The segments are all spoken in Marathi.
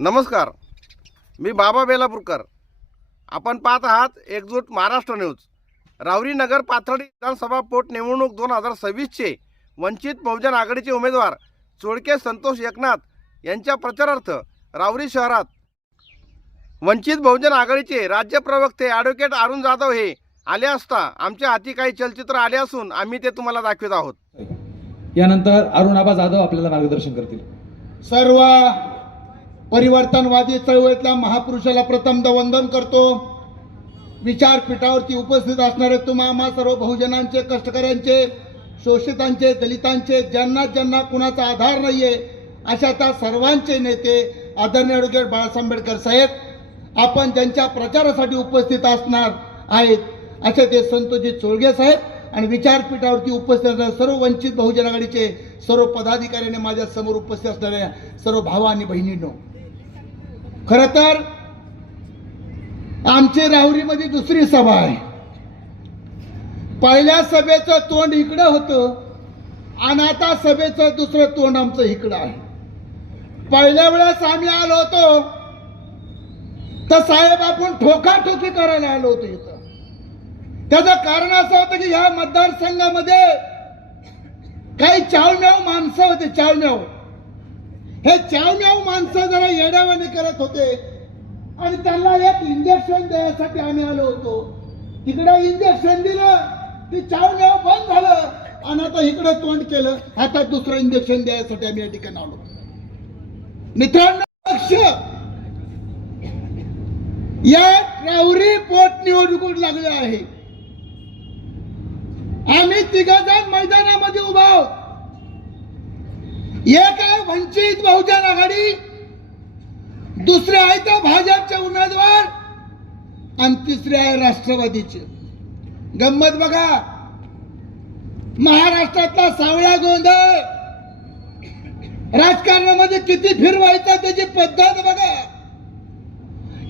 नमस्कार, मी बाबा बेलापूरकर. आपण पाहत आहात एकजूट महाराष्ट्र न्यूज. रावरी नगर पाथर्डी विधानसभा पोटनिवडणूक 2026चे वंचित बहुजन आघाडीचे उमेदवार चोळके संतोष एकनाथ यांच्या प्रचारार्थ रावरी शहरात वंचित बहुजन आघाडीचे राज्य प्रवक्ते ॲडव्होकेट अरुण जाधव हे आले असता आमच्या हाती काही चलचित्र आले असून आम्ही ते तुम्हाला दाखवित आहोत. यानंतर अरुण आबा जाधव आपल्याला मार्गदर्शन करतील. सर्व परिवर्तनवादी चळवळीतल्या महापुरुषाला प्रथम वंदन करतो. विचारपीठावरती उपस्थित असणारे तुम्हा सर्व बहुजनांचे, कष्टकऱ्यांचे, शोषितांचे, दलितांचे, ज्यांना ज्यांना कुणाचा आधार नाहीये अशा त्या सर्वांचे नेते आदरणीय ॲडव्होकेट बाळासाहेब आंबेडकर साहेब, आपण ज्यांच्या प्रचारासाठी उपस्थित असणार आहेत असे ते संतोषजी चोळगे साहेब आणि विचारपीठावरती उपस्थित असणारे सर्व वंचित बहुजन आघाडीचे सर्व पदाधिकाऱ्यांनी माझ्या समोर उपस्थित असणाऱ्या सर्व भावा आणि बहिणींनो, खरं तर आमची राहुरीमध्ये दुसरी सभा आहे. पहिल्या सभेचं तोंड इकडं होतं आणि आता सभेचं दुसरं तोंड आमचं इकडं आहे. पहिल्या वेळेस आम्ही आलो होतो तर साहेब आपण ठोकाठोकी करायला आलो होतो इथं. त्याचं कारण असं होतं की ह्या मतदारसंघामध्ये काही चावम्याव माणसं होते. चावम्याव हे चावम्याव माणसं जरा येड्यावाने करत होते आणि त्यांना एक इंजेक्शन द्यायसाठी आम्ही आलो होतो. तिकडे इंजेक्शन दिलं की चावम्याव बंद झालं आणि आता इकडे तोंड केलं. आता दुसरं इंजेक्शन द्यायसाठी आम्ही या ठिकाणी आलो. मित्रांनो, लक्ष, या राहुरी पोटनिवडणूक लागले आहे. आम्ही तिघजण मैदानामध्ये उभा आहोत. एक आहे वंचित बहुजन आघाडी, दुसरे आहे तर भाजपचे उमेदवार आणि तिसरे आहे राष्ट्रवादीचे. गंमत बघा, महाराष्ट्रातला सावळा गोंधळ राजकारणामध्ये किती फिरवायचा त्याची पद्धत बघा.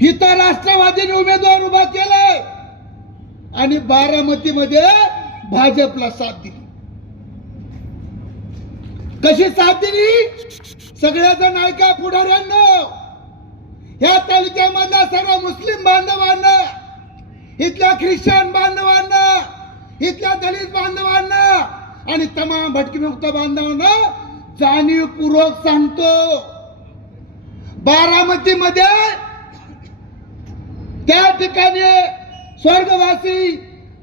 इथं राष्ट्रवादीने उमेदवार उभा केलाय आणि बारामतीमध्ये भाजपला साथ दिली. कशी साथ दिली? सगळेजण ऐका पुढाऱ्यांनो, या तालुक्यामधल्या सर्व मुस्लिम बांधवांना, इथल्या ख्रिश्चन बांधवांना, इथल्या दलित बांधवांना आणि तमाम भटकीमुक्त बांधवांना जाणीवपूर्वक सांगतो, बारामतीमध्ये त्या ठिकाणी स्वर्गवासी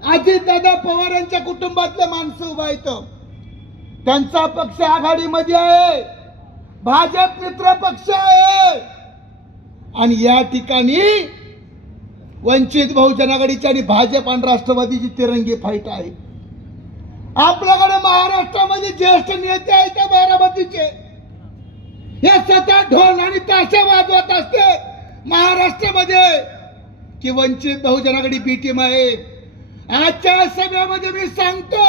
अजितदादा पवार यांच्या कुटुंबातले माणसं उभा आहेत. त्यांचा पक्ष आघाडीमध्ये आहे, भाजप मित्र पक्ष आहे आणि या ठिकाणी वंचित बहुजन आघाडीची आणि भाजप आणि राष्ट्रवादीची तिरंगी फाईट आहे. आपल्याकडे महाराष्ट्रामध्ये ज्येष्ठ नेते आहेत बारामतीचे, हे सतत ढोल आणि ताशा वाजवत असते महाराष्ट्रामध्ये की वंचित बहुजन आघाडी बी टीम आहे. आजच्या सभेमध्ये मी सांगतो,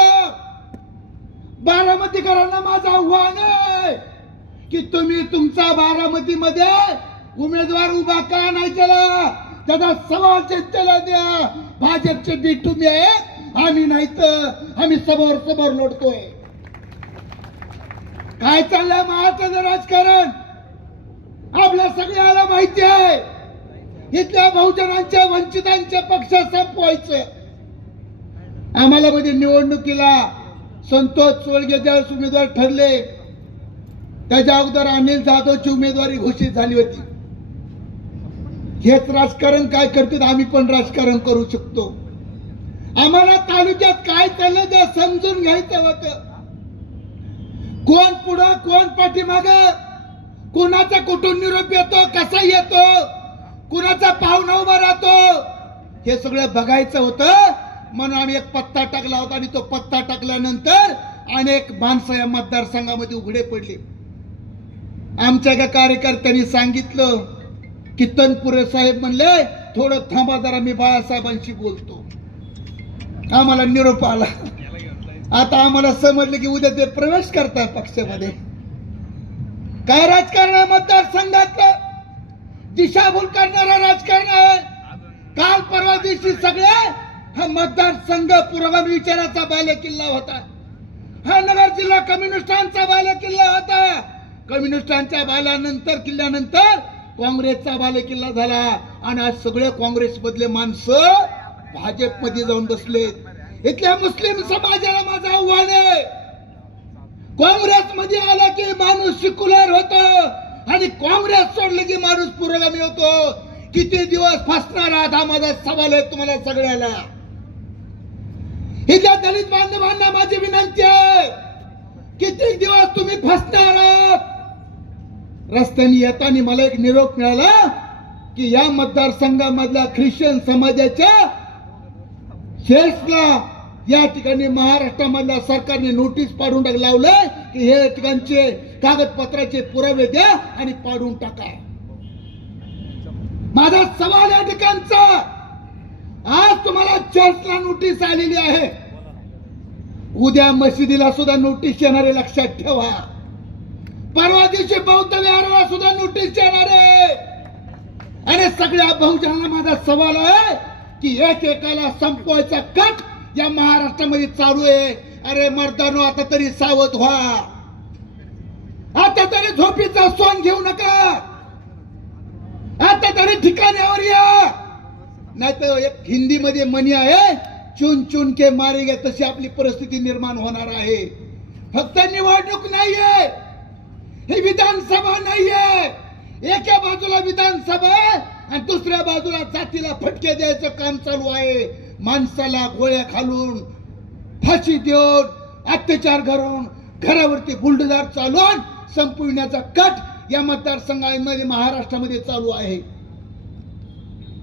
बारामतीकरांना माझं आव्हान आहे की तुम्ही तुमचा बारामतीमध्ये उमेदवार उभा का नाही केला त्याचा सवाल जनतेला द्या. भाजपचे बी तुम्ही आहे, आम्ही नाही तर आम्ही समोर समोर लढतोय. काय चाललंय महाराष्ट्राचं राजकारण आपल्या सगळ्याला माहिती आहे. इथल्या बहुजनांच्या, वंचितांच्या पक्ष संपवायचं. आम्हाला मध्ये निवडणुकीला संतोष चोळगे ज्यावेळेस उमेदवार ठरले त्याच्या अगोदर अनिल जाधवची उमेदवारी घोषित झाली होती. हेच राजकारण काय करतात, आम्ही पण राजकारण करू शकतो. आम्हाला तालुक्यात काय चाललं ते समजून घ्यायचं होतं. कोण पुढं कोण पाठीमागं, कोणाचा कुठून निरोप येतो, कसा येतो, कुणाचा पाहुणा उभा राहतो, हे सगळं बघायचं होतं. म्हणून आम्ही एक पत्ता टाकला होता आणि तो पत्ता टाकल्यानंतर अनेक माणसं या मतदारसंघामध्ये उघडे पडले. आमच्या एका कार्यकर्त्यांनी सांगितलं की तनपुरे साहेब म्हणले थोडं थांबा जरा, मी बाळासाहेबांशी बोलतो. आम्हाला निरोप आला. आता आम्हाला समजलं की उद्या ते प्रवेश करताय पक्षामध्ये. काय राजकारण आहे मतदारसंघातलं? दिशाभूल करणारा राजकारण आहे. काल परवा दिवशी सगळे हा मतदारसंघ पुरोगामी विचाराचा बालेकिल्ला होता. हा नगर जिल्हा कम्युनिस्टांचा बालेकिल्ला होता. कम्युनिस्टांच्या किल्ल्यानंतर काँग्रेसचा बालेकिल्ला झाला आणि आज सगळे काँग्रेस मधले माणसं भाजपमध्ये जाऊन बसलेत. इथल्या मुस्लिम समाजाला माझं आव्हान आहे, काँग्रेसमध्ये आला की माणूस सेक्युलर होतो आणि काँग्रेस सोडलं की माणूस पुरोगामी होतो. किती दिवस फसणार आहात हा माझा सवाल आहे तुम्हाला सगळ्याला. इथल्या दलित बांधवांना माझी विनंती आहे, किती दिवस तुम्ही फसणार आहात. रस्त्याने येताना मला एक निरोप मिळाला की या मतदारसंघामधल्या ख्रिश्चन समाजाच्या शेल्सला या ठिकाणी महाराष्ट्रामधल्या सरकारने नोटीस पाडून लावलंय की हे ठिकाणचे कागदपत्राचे पुरावे द्या आणि पाडून टाका. माझा सवाल या ठिकाणचा, आज तुम्हाला चर्चला नोटीस आलेली आहे, उद्या मशिदीला सुद्धा नोटीस येणार आहे, लक्षात ठेवा. परवा दिवशी बौद्ध विहाराला सुद्धा नोटीस येणार आहे. आणि सगळ्या बहुजनांना माझा सवाल आहे की एकेकाला संपवायचा कट या महाराष्ट्रामध्ये चालू आहे. अरे मर्दानो, आता तरी सावध व्हा, आता तरी झोपीचा सोन घेऊ नका, आता तरी ठिकाणावर या. नाही तर एक हिंदी मध्ये म्हणी आहे, चुन चुन के मारेगे, तशी आपली परिस्थिती निर्माण होणार आहे. फक्त निवडणूक नाहीये, ही विधानसभा नाहीये. एका बाजूला विधानसभा आणि दुसऱ्या बाजूला जातीला फटके द्यायचं काम चालू आहे. माणसाला गोळ्या घालून, फाशी देऊन, अत्याचार करून, घरावरती बुलडोजर चालवून संपविण्याचा कट या मतदारसंघामध्ये महाराष्ट्रामध्ये चालू आहे.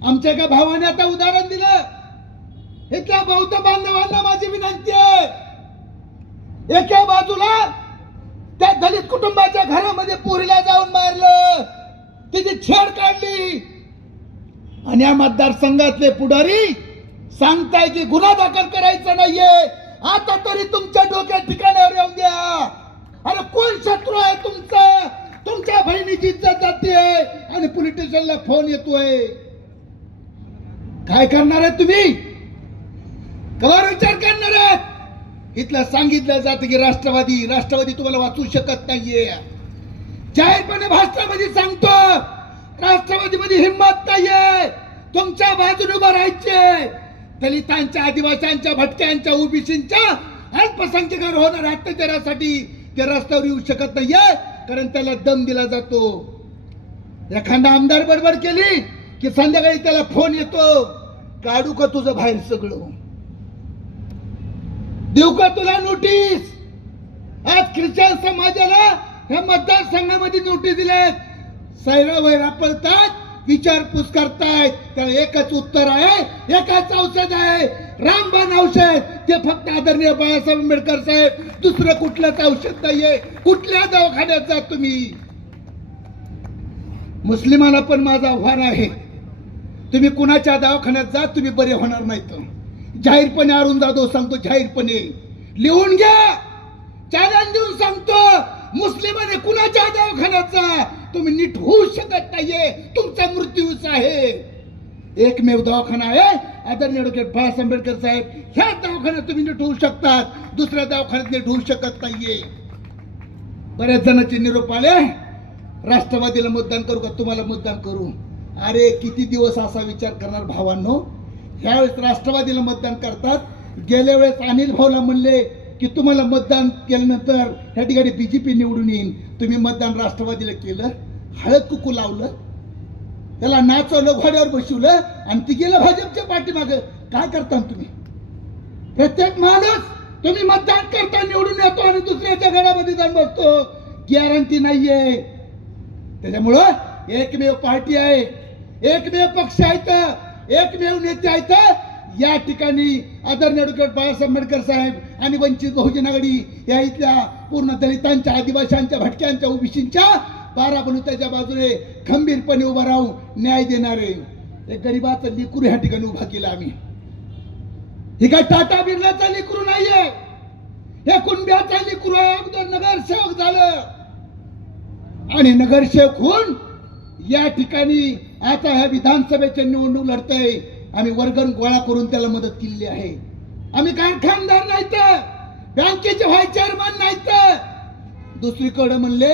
आमच्या एका भावाने आता उदाहरण दिलं. इथल्या बौद्ध बांधवांना माझी विनंती आहे, एका बाजूला त्या दलित कुटुंबाच्या घरामध्ये पोरीला जाऊन मारलं, तिची छेड काढली, आणि या मतदारसंघातले पुढारी सांगताय की गुन्हा दाखल करायचा नाहीये. आता तरी तुमच्या डोक्यात ठिकाणावर येऊन द्या. अरे कोण शत्रू आहे तुमचा? तुमच्या बहिणीची इज्जत जाते आणि पोलीस स्टेशनला फोन येतोय. काय करणार आहे तुम्ही? कवर विचार करणार आहेत? इथलं सांगितलं जातं की राष्ट्रवादी तुम्हाला वाचू शकत नाहीये. जाहीरपणे भाषणामध्ये सांगतो, राष्ट्रवादीमध्ये हिंमत नाहीये. तुमच्या बाजूने उभं राहायचे. दलितांच्या, आदिवासींच्या, भटक्यांच्या, ओबीसींच्या, अल्पसंख्याकांवर होणाऱ्या अत्याचारासाठी ते रस्त्यावर येऊ शकत नाहीये, कारण त्याला दम दिला जातो. एखादा आमदार बडबड केली की संध्याकाळी त्याला फोन येतो, काढू का तुझं बाहेर सगळं, देऊ का तुला नोटीस. आज ख्रिश्चन समाजाला ह्या मतदारसंघामध्ये नोटीस दिल्यात. सैरा वैरा पळतात, विचारपूस करतायत. त्याला एकच उत्तर आहे, एकच औषध आहे, रामबाण औषध. ते फक्त आदरणीय बाळासाहेब आंबेडकर साहेब, दुसरं कुठलंच औषध नाहीये. कुठल्या दवाखान्यात जा तुम्ही. मुस्लिमांना पण माझं आव्हान आहे, तुम्ही कुणाच्या दवाखान्यात जा, तुम्ही बरे होणार नाहीत. जाहीरपणे अरुण जाधव सांगतो, जाहीरपणे लिहून घ्या, चॅलेंज देऊन सांगतो, मुस्लिमाने कुणाच्या दवाखान्यात जा, तुम्ही नीट होऊ शकत नाहीये, तुमचा मृत्यूच आहे. एकमेव दवाखाना आहे आदरणीय ॲडव्होकेट बाळासाहेब आंबेडकर साहेब. ह्या दवाखान्यात तुम्ही नीट होऊ शकतात, दुसऱ्या दवाखान्यात नीट होऊ शकत नाहीये. बऱ्याच जणांचे निरोप आले, राष्ट्रवादीला मतदान करू का तुम्हाला मतदान करू. अरे किती दिवस असा विचार करणार भावांनो. ह्यावेळेस राष्ट्रवादीला मतदान करतात. गेल्या वेळेस अनिल भाऊला म्हणले की तुम्हाला मतदान केल्यानंतर ह्या ठिकाणी बीजेपी निवडून येईल. तुम्ही मतदान राष्ट्रवादीला केलं, हळद कुकू लावलं, त्याला नाचवलं, घोड्यावर बसवलं आणि ती गेलं भाजपच्या पाठीमागं. काय करता तुम्ही? प्रत्येक माणूस तुम्ही मतदान करता, निवडून येतो आणि दुसऱ्याच्या घरामध्ये जाऊन बसतो, गॅरंटी नाहीये. त्याच्यामुळं एकमेव पार्टी आहे, एकमेव पक्ष आहेत, एकमेव नेते आहेत. या ठिकाणी आदरणीय ॲडव्होकेट बाळासाहेब आंबेडकर साहेब आणि वंचित बहुजन आघाडी या इथल्या पूर्ण दलितांच्या, आदिवासींच्या, भटक्यांच्या, ओबीसींच्या, बाराबलुताच्या बाजूने खंबीरपणे उभा राहून न्याय देणारे एक गरीबाचं लेकरू ह्या ठिकाणी उभा केलं आम्ही. हे काय टाटा बिर्लाचा लेकरू नाहीये, हे कुणब्याचा लेकरू आहे. अगोदर नगरसेवक झालं आणि नगरसेवक होऊन या ठिकाणी आता ह्या विधानसभेच्या निवडणूक लढतोय. आम्ही वर्गण गोळा करून त्याला मदत केलेली आहे. आम्ही कारखानदार नाहीत, बँकेचे व्हाईस चेअरमन नाहीत. दुसरीकडे म्हणले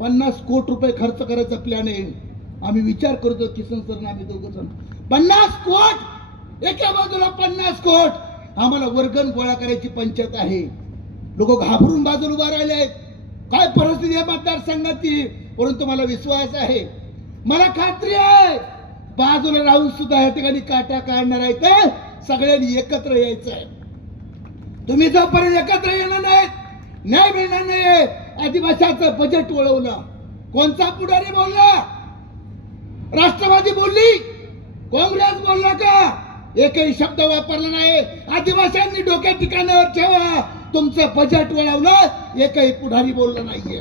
50 कोटी रुपये खर्च करायचा प्लॅन आहे. आम्ही विचार करतो किसन सर आम्ही दोघं जण 50 कोट एका बाजूला 50 कोट आम्हाला वर्गण गोळा करायची पंचायत आहे. लोक घाबरून बाजूला उभा राहिले आहेत. काय परिस्थिती आहे मतदारसंघाची, परंतु मला विश्वास आहे, मला खात्री आहे, बाजूला राहून सुद्धा या ठिकाणी काटा काढणार आहे. तर सगळ्यांनी एकत्र यायचं आहे. तुम्ही जोपर्यंत एकत्र येणार नाहीत, न्याय मिळणार नाही. आदिवासाचं बजेट वळवलं, कोणता पुढारी बोलला? राष्ट्रवादी बोलली, काँग्रेस बोलला का? एकही शब्द वापरला नाही. आदिवासींनी डोक्या ठिकाणावर ठेवा, तुमचं बजेट वळवलं, एकही पुढारी बोलला नाहीये.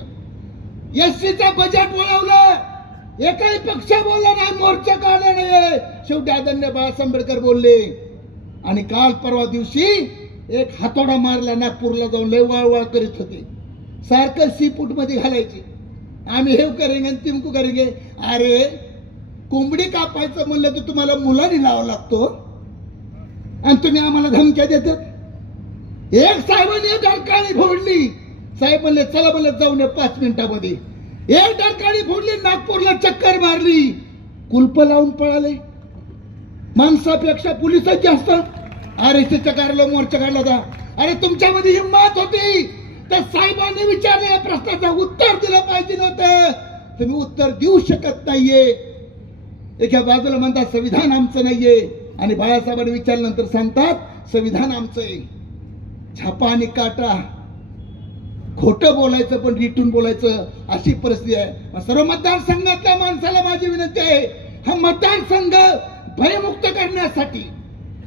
एससीचं बजेट वळवलं, एकही पक्ष बोलला नाही, मोर्चा काढला नाही. शेवटी आदरणीय बाळासाहेब आंबेडकर बोलले. आणि काल परवा दिवशी एक हातोडा मारला, नागपूरला जाऊन लय वाळवाळ करीत होते. सारखं सी फूट मध्ये घालायचे, आम्ही हे करेंगे आणि तिमकू करेंगे. अरे कोंबडी कापायचं म्हणलं तर तुम्हाला मुलांनी लावा लागतो आणि तुम्ही आम्हाला धमक्या देतात. एक साहेबांनी डरकाळी फोडली, साहेब म्हणले चला म्हणलं जाऊन 5 मिनिटामध्ये. एक डरकाळी फोडली, नागपूरला चक्कर मारली, कुलप लावून पळाले. माणसापेक्षा पोलिसच जास्त. आरएसएसच्या कार्यालय मोर्चा काढला होता. अरे तुमच्यामध्ये हिंमत होती तर साहेबांनी विचारलेल्या प्रश्नाचं उत्तर दिलं पाहिजे नव्हतं. तुम्ही उत्तर देऊ शकत नाहीये. एका बाजूला म्हणतात संविधान आमचं नाहीये आणि बाळासाहेबांनी विचारल्यानंतर सांगतात संविधान आमचं आहे. छापा आणि काटा, खोटं बोलायचं पण रिटून बोलायचं, अशी परिस्थिती आहे. सर्व मतदारसंघातल्या माणसाला माझी विनंती आहे, हा मतदारसंघ भयमुक्त करण्यासाठी,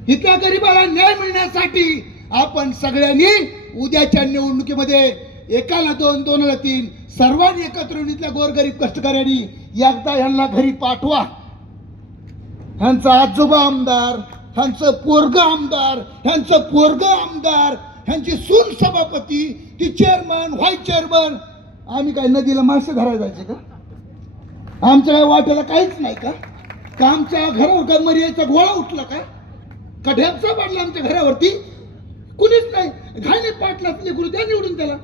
इथल्या गरिबाला न्याय मिळण्यासाठी आपण सगळ्यांनी उद्याच्या निवडणुकीमध्ये एकाला 2, 2ला 3 सर्वांनी एकत्र येऊन इथल्या गोरगरीब कष्टकऱ्यांनी एकदा यांना घरी पाठवा. ह्यांचा आजोबा आमदार, ह्यांचं पोरग आमदार, ह्यांचं पोरग आमदार, ह्यांची सून सभापती, ती चेअरमन, व्हाईस चेअरमन. आम्ही काय नदीला मासे धरायला जायचे का? आमच्या काय वाट्याला काहीच नाही का? आमच्या घरावर का मर्याचा गोळा उठला का? कढ्याचा पडला आमच्या घरावरती? कुणीच नाही. घाणे पाटलाच लेकरू द्या निवडून त्याला.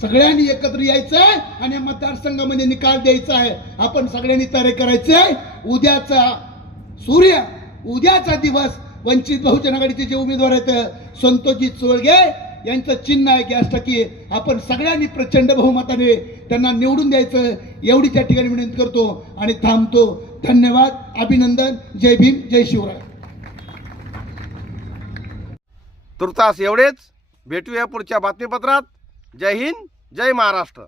सगळ्यांनी एकत्र यायचंय आणि मतदारसंघामध्ये निकाल द्यायचा आहे. आपण सगळ्यांनी तयारी करायचंय. उद्याचा सूर्य, उद्याचा दिवस वंचित बहुजन आघाडीचे जे उमेदवार आहेत संतोषजी चोळगे यांचं चिन्ह आहे गॅस टाकी. आपण सगळ्यांनी प्रचंड बहुमताने त्यांना निवडून द्यायचं, एवढी त्या ठिकाणी विनंती करतो आणि थांबतो. धन्यवाद, अभिनंदन. जय भीम, जय शिवराय. तुर्तास एवढेच. भेटूया पुढच्या बातमीपत्रात. जय हिंद, जय महाराष्ट्र.